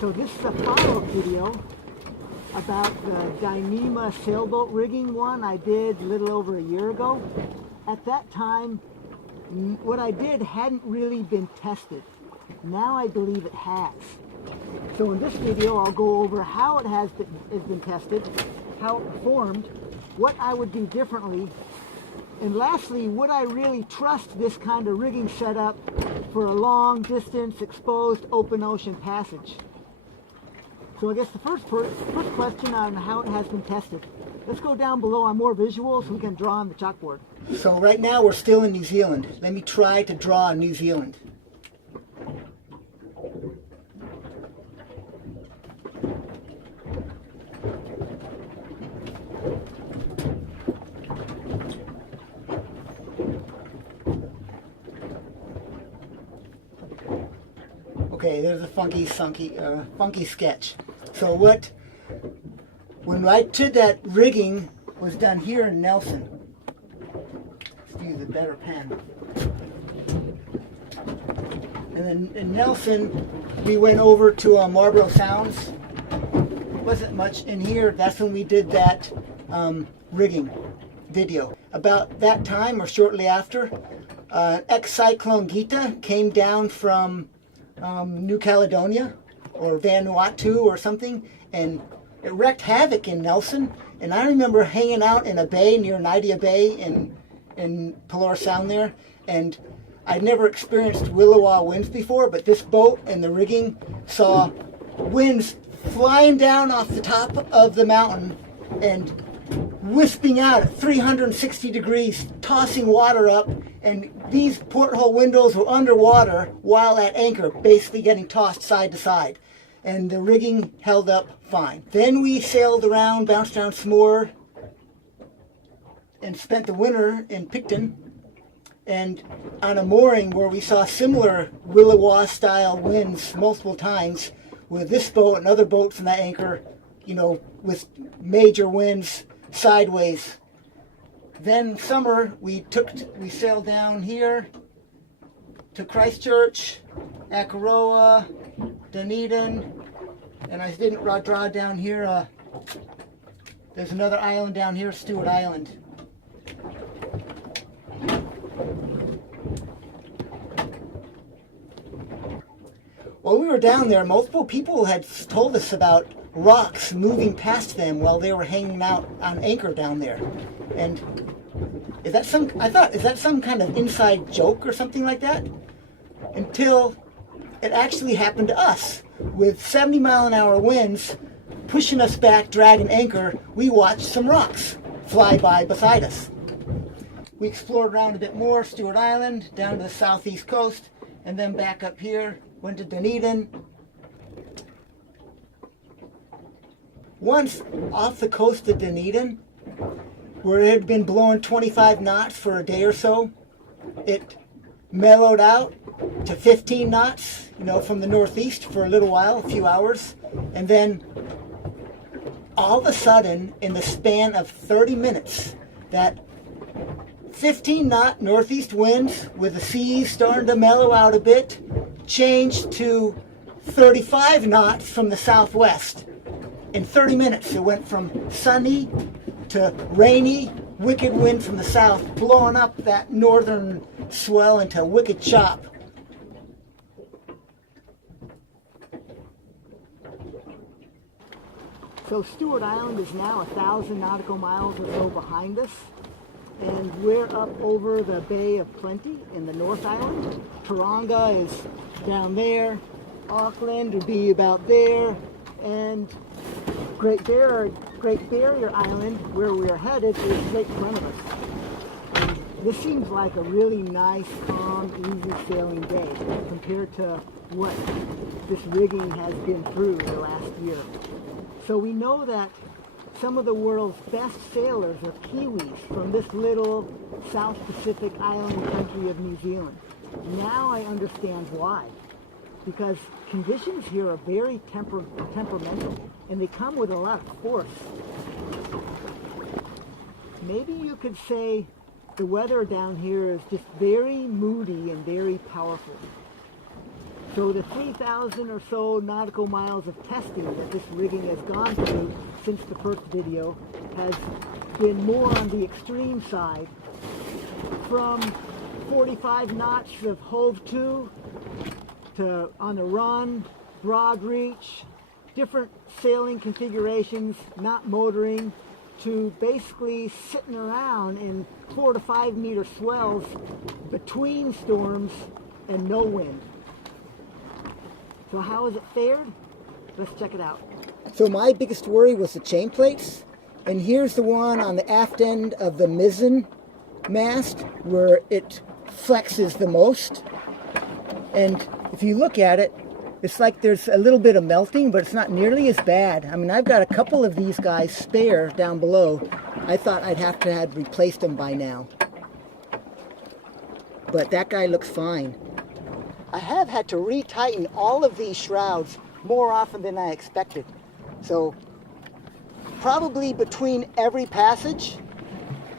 So this is a follow-up video about the Dyneema sailboat rigging one I did a little over a year ago. At that time, what I did hadn't really been tested. Now I believe it has. So in this video, I'll go over how it has been tested, how it performed, what I would do differently, and lastly, would I really trust this kind of rigging setup for a long distance exposed open ocean passage? So I guess the first question on how it has been tested. Let's go down below on more visuals so we can draw on the chalkboard. So right now we're still in New Zealand. Let me try to draw New Zealand. Okay, there's a funky sketch. So when I did that rigging was done here in Nelson. Let's use a better pen. And then in Nelson, we went over to Marlborough Sounds. Wasn't much in here. That's when we did that rigging video. About that time or shortly after, ex-cyclone Gita came down from New Caledonia or Vanuatu or something, and it wreaked havoc in Nelson. And I remember hanging out in a bay near Naidea Bay in Pelorus Sound there, and I'd never experienced Willowa winds before, but this boat and the rigging saw winds flying down off the top of the mountain and wisping out at 360 degrees, tossing water up, and these porthole windows were underwater while at anchor, basically getting tossed side to side. And the rigging held up fine. Then we sailed around, bounced around some more, and spent the winter in Picton, and on a mooring where we saw similar Willowa style winds multiple times with this boat and other boats in that anchor, you know, with major winds sideways. Then summer we sailed down here to Christchurch, Akaroa, Dunedin, and I didn't draw down here. There's another island down here, Stewart Island. While we were down there, multiple people had told us about rocks moving past them while they were hanging out on anchor down there. And is that some kind of inside joke or something like that? Until it actually happened to us. With 70-mile-an-hour winds pushing us back, dragging anchor, we watched some rocks fly by beside us. We explored around a bit more, Stewart Island, down to the southeast coast, and then back up here, went to Dunedin. Once off the coast of Dunedin, where it had been blowing 25 knots for a day or so, it mellowed out to 15 knots, you know, from the northeast for a little while, a few hours, and then all of a sudden, in the span of 30 minutes, that 15-knot northeast winds with the seas starting to mellow out a bit changed to 35 knots from the southwest. In 30 minutes, it went from sunny to rainy, wicked wind from the south, blowing up that northern swell into a wicked chop. So Stewart Island is now 1,000 nautical miles or so behind us, and we're up over the Bay of Plenty in the North Island. Taronga is down there, Auckland would be about there, and Great Barrier Island, where we are headed, is right in front of us. And this seems like a really nice, calm, easy sailing day compared to what this rigging has been through the last year. So we know that some of the world's best sailors are Kiwis from this little South Pacific island country of New Zealand. Now I understand why. Because conditions here are very temperamental, and they come with a lot of force. Maybe you could say the weather down here is just very moody and very powerful. So the 3,000 or so nautical miles of testing that this rigging has gone through since the first video has been more on the extreme side, from 45 knots of hove to on the run, broad reach, different sailing configurations, not motoring, to basically sitting around in 4 to 5 meter swells between storms and no wind. So how has it fared? Let's check it out. So my biggest worry was the chain plates, and here's the one on the aft end of the mizzen mast where it flexes the most. And if you look at it, it's like there's a little bit of melting, but it's not nearly as bad. I mean, I've got a couple of these guys spare down below. I thought I'd have to have replaced them by now. But that guy looks fine. I have had to retighten all of these shrouds more often than I expected. So probably between every passage,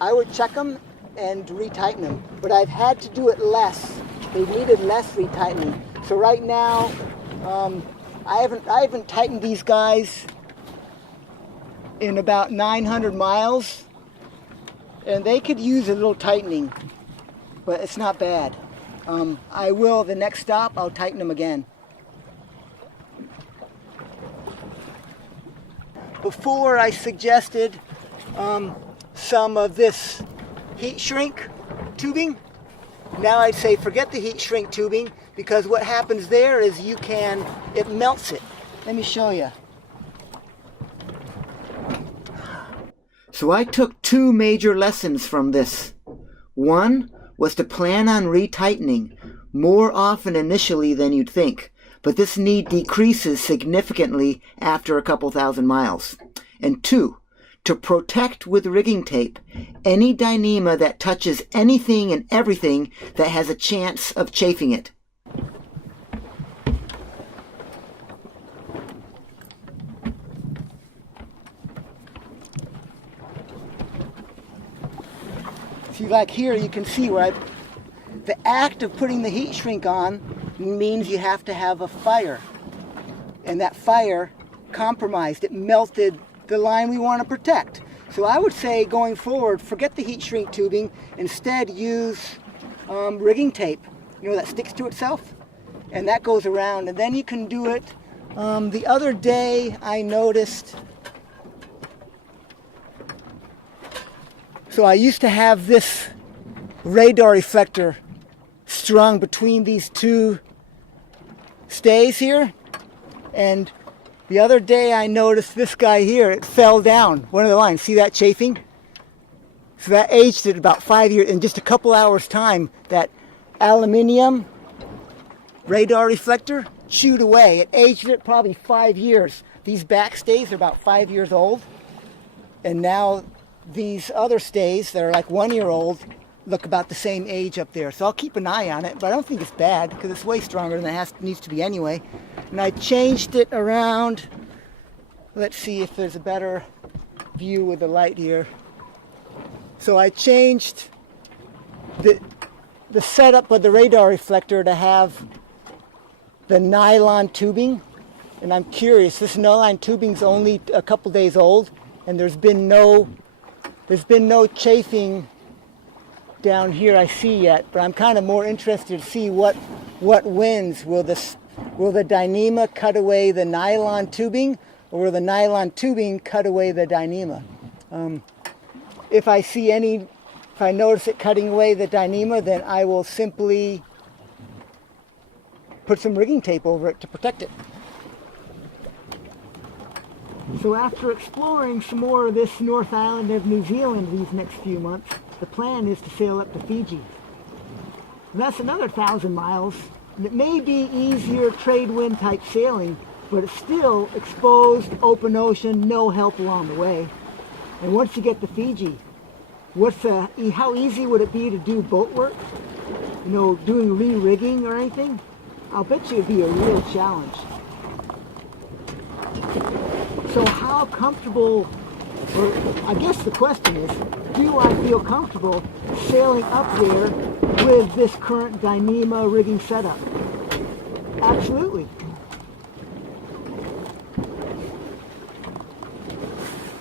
I would check them and retighten them. But I've had to do it less. They've needed less retightening. So right now, I haven't tightened these guys in about 900 miles, and they could use a little tightening, but it's not bad. I will, the next stop, I'll tighten them again. Before I suggested some of this heat shrink tubing. Now I'd say forget the heat shrink tubing, because what happens there is it melts it. Let me show you. So I took two major lessons from this. One was to plan on retightening more often initially than you'd think, but this need decreases significantly after a couple thousand miles. And two, to protect with rigging tape any Dyneema that touches anything and everything that has a chance of chafing it. See, like here, you can see where the act of putting the heat shrink on means you have to have a fire. And that fire compromised. It melted the line we want to protect. So I would say going forward, forget the heat shrink tubing. Instead, use rigging tape, that sticks to itself. And that goes around. And then you can do it. The other day, I noticed. So I used to have this radar reflector strung between these two stays here, and the other day I noticed this guy here, it fell down, one of the lines. See that chafing? So that aged it about 5 years. In just a couple hours time, that aluminium radar reflector chewed away. It aged it probably 5 years. These back stays are about 5 years old, and now these other stays that are like 1 year old look about the same age up there. So I'll keep an eye on it, but I don't think it's bad because it's way stronger than it needs to be anyway. And I changed it around. Let's see if there's a better view with the light here. So I changed the setup of the radar reflector to have the nylon tubing. And I'm curious, this nylon tubing's only a couple days old, and there's been no chafing down here I see yet, but I'm kind of more interested to see what wins. Will the Dyneema cut away the nylon tubing, or will the nylon tubing cut away the Dyneema? If I notice it cutting away the Dyneema, then I will simply put some rigging tape over it to protect it. So after exploring some more of this North Island of New Zealand these next few months, the plan is to sail up to Fiji. And that's another 1,000 miles. And it may be easier trade wind type sailing, but it's still exposed, open ocean, no help along the way. And once you get to Fiji, how easy would it be to do boat work? Doing re-rigging or anything? I'll bet you it'd be a real challenge. So how comfortable, or I guess the question is, do I feel comfortable sailing up there with this current Dyneema rigging setup? Absolutely.